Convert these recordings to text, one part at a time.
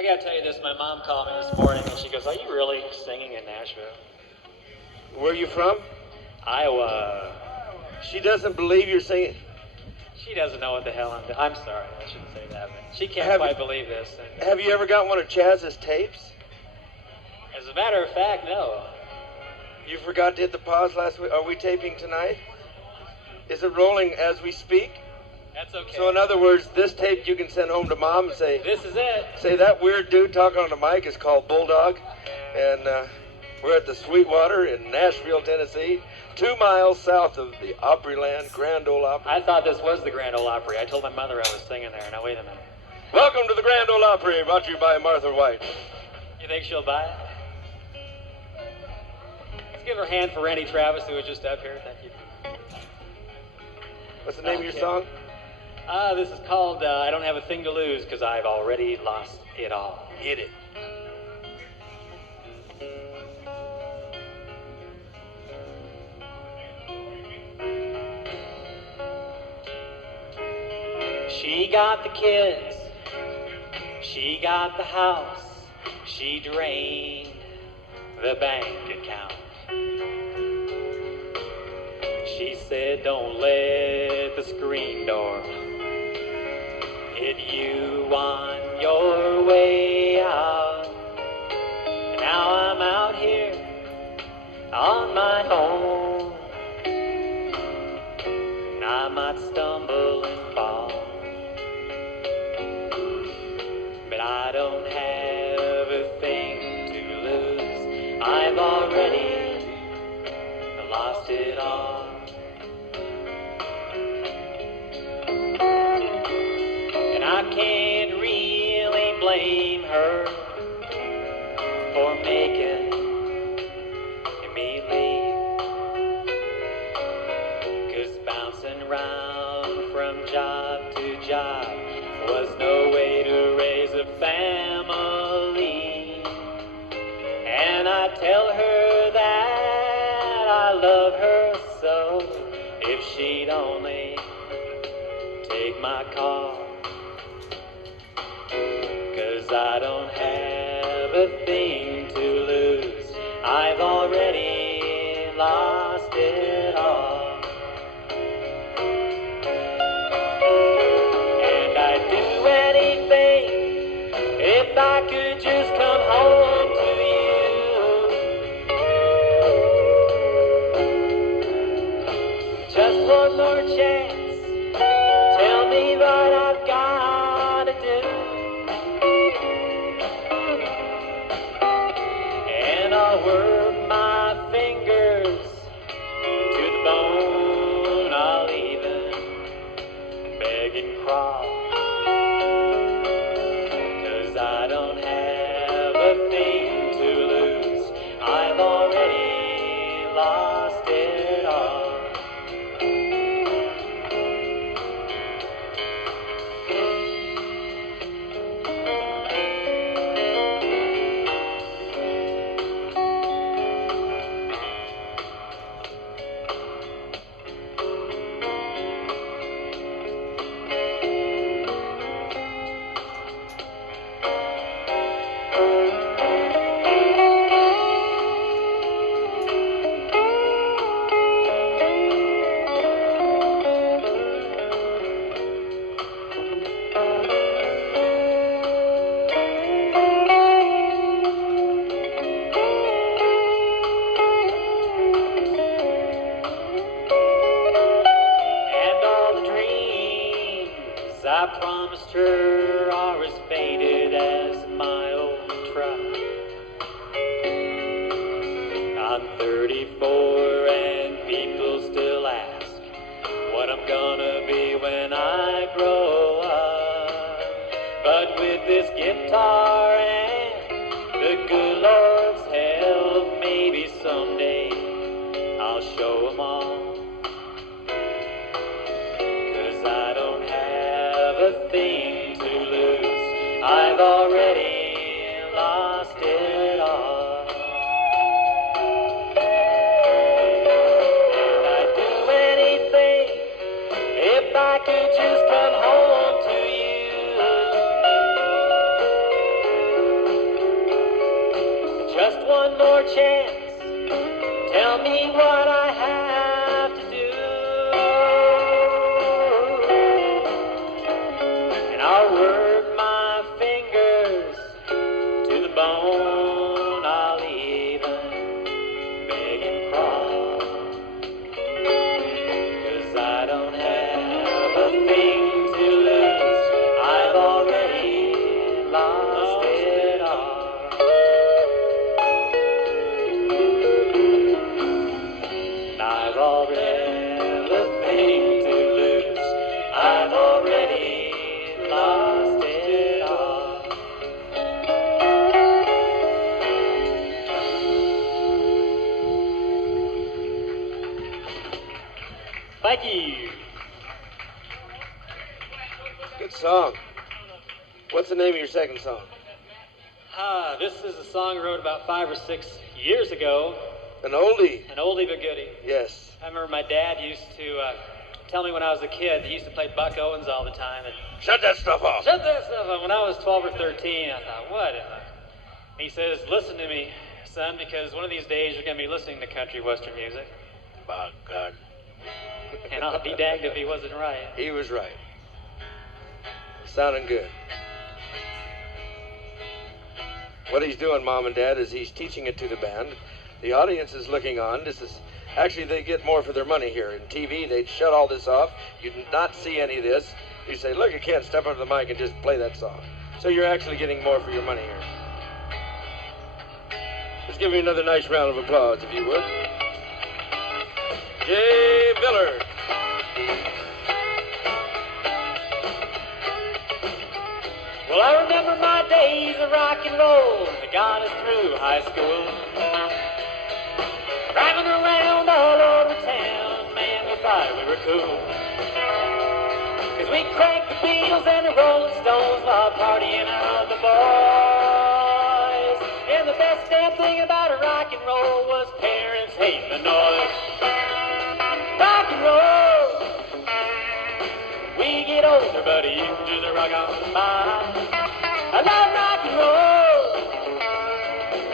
I gotta tell you this, my mom called me this morning and she goes, "Are you really singing in Nashville?" Where are you from? Iowa. She doesn't believe you're singing. She doesn't know what the hell I'm doing. I'm sorry, I shouldn't say that, but she can't quite believe this. And Have you ever got one of Chaz's tapes? as a matter of fact, no. You forgot to hit the pause last week. Are we taping tonight? Is it rolling as we speak? That's okay. So in other words, this tape you can send home to mom and say, This is it. say that weird dude talking on the mic is called Bulldog, and we're at the Sweetwater in Nashville, Tennessee, 2 miles south of the Opryland Grand Ole Opry. I thought this was the Grand Ole Opry. I told my mother I was singing there. Now wait a minute. Welcome to the Grand Ole Opry, brought to you by Martha White. You think she'll buy it? Let's give her a hand for Randy Travis, who was just up here. Thank you. What's the name of your Okay. song? This is called I Don't Have a Thing to Lose, because I've already lost it all. Hit it. She got the kids, she got the house, she drained the bank account. She said, don't let the screen door hit you on your way out. And now I'm out here on my own, and I might stumble and fall, but I don't have a thing to lose. I've already lost it all. And I can't really blame her for making me leave, 'cause bouncing around from job to job was no way to raise a family. And I tell her that I love her so, if she'd only take my call, 'cause I don't have a thing to lose. I've already lost it all. And I'd do anything if I could just come home to you. Just one more chance, tell me what I've got to do, and I'll work my fingers to the bone. I'll even beg and crawl, 'cause I don't have a thing to lose. I've already lost it all. And all the dreams I promised her are as faded as my old truck. I'm 34 and people still ask what I'm gonna be when I grow up. But with this guitar and the good Lord's help, maybe someday I'll show 'em all. 'Cause I don't have a thing to lose. I've already lost it all. And I'd do anything if I could just come home to you. Just one more chance. Tell me what I have to do, and I'll work my fingers to the bone. I'll even beg and crawl, 'cause I don't have a thing to lose. I've already lost it all. I've already a thing to lose. I've already lost it all. Thank you. Good song. What's the name of your second song? This is a song I wrote about 5 or 6 years ago. An oldie. An oldie but goodie. Yes. I remember my dad used to tell me when I was a kid, he used to play Buck Owens all the time. And Shut that stuff off. shut that stuff up. When I was 12 or 13, I thought, what? He says, listen to me, son, because one of these days you're going to be listening to country western music. By God. And I'll be danged if he wasn't right. He was right. Sounding good. What he's doing, Mom and Dad, is he's teaching it to the band. The audience is looking on. This is actually, they get more for their money here. In TV, they'd shut all this off. You'd not see any of this. You say, look, you can't step up to the mic and just play that song. So you're actually getting more for your money here. Let's give me another nice round of applause, if you would. Jay Miller. Well, I remember my days of rock and roll that got us through high school. Driving around all over town, man, we thought we were cool. 'Cause we cranked the Beatles and the Rolling Stones while partying out with the boys. And the best damn thing about rock and roll was parents hating the noise. Rock and roll. We get older, but you just rock on by. I love rock and roll.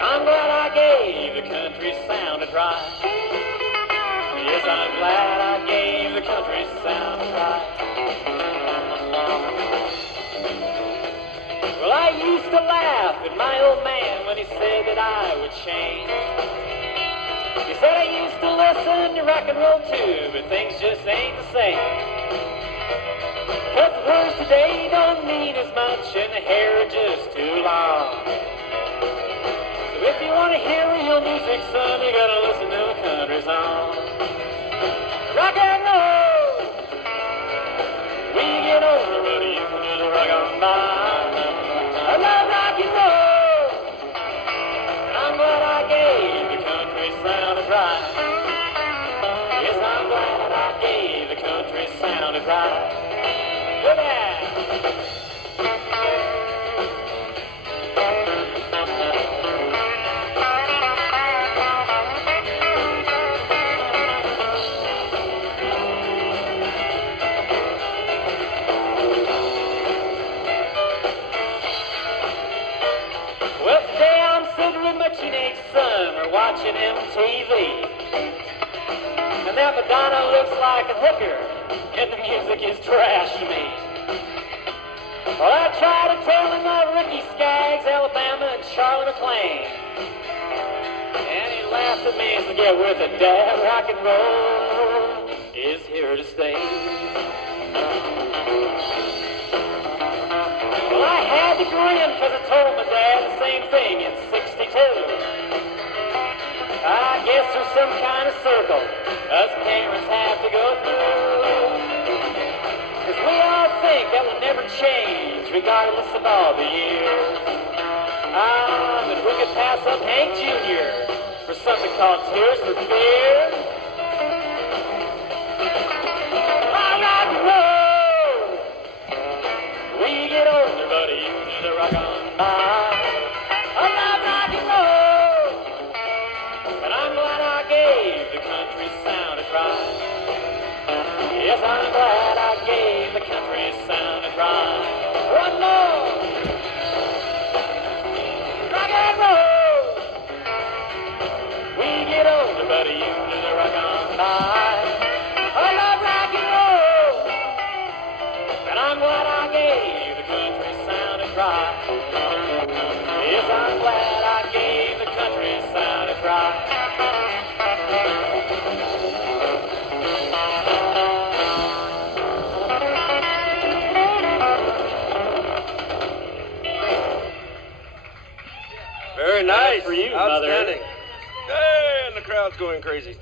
I'm glad I gave the country sound a try. Yes, I'm glad I gave the country sound a try. Well, I used to laugh at my old man when he said that I would change. He said I used to listen to rock and roll too, but things just ain't the same. 'Cause the words today don't mean as much and the hair is just too long. So if you want to hear real music, son, you gotta listen to a country song. Rock and roll. We get older, but you can just rock on by. I love rock and roll. I'm glad I gave the country sound a try. Yes, I'm glad I gave the country sound a try. Good man. Well, today I'm sitting with my teenage son. We're watching MTV. And that Madonna looks like a hooker, and the music is trash to me. Well, I try to tell him about Ricky Skaggs, Alabama, and Charlie McClain. And he laughs at me and says, get with it, Dad, rock and roll is here to stay. Well, I had to grin because I told my dad the same thing in '62. I guess there's some kind of circle us parents have to go through. 'Cause we all think that will never change regardless of all the years. But we could pass up Hank Jr. for something called Tears for Fears. Rock and roll. We get older, but you just rock on by. I love rock and roll, but I'm glad I gave the country sound a try. Yes, I'm glad I gave the country sound a try. One more. Rock and roll. Very nice. For you, Outstanding. Mother. Hey, and the crowd's going crazy.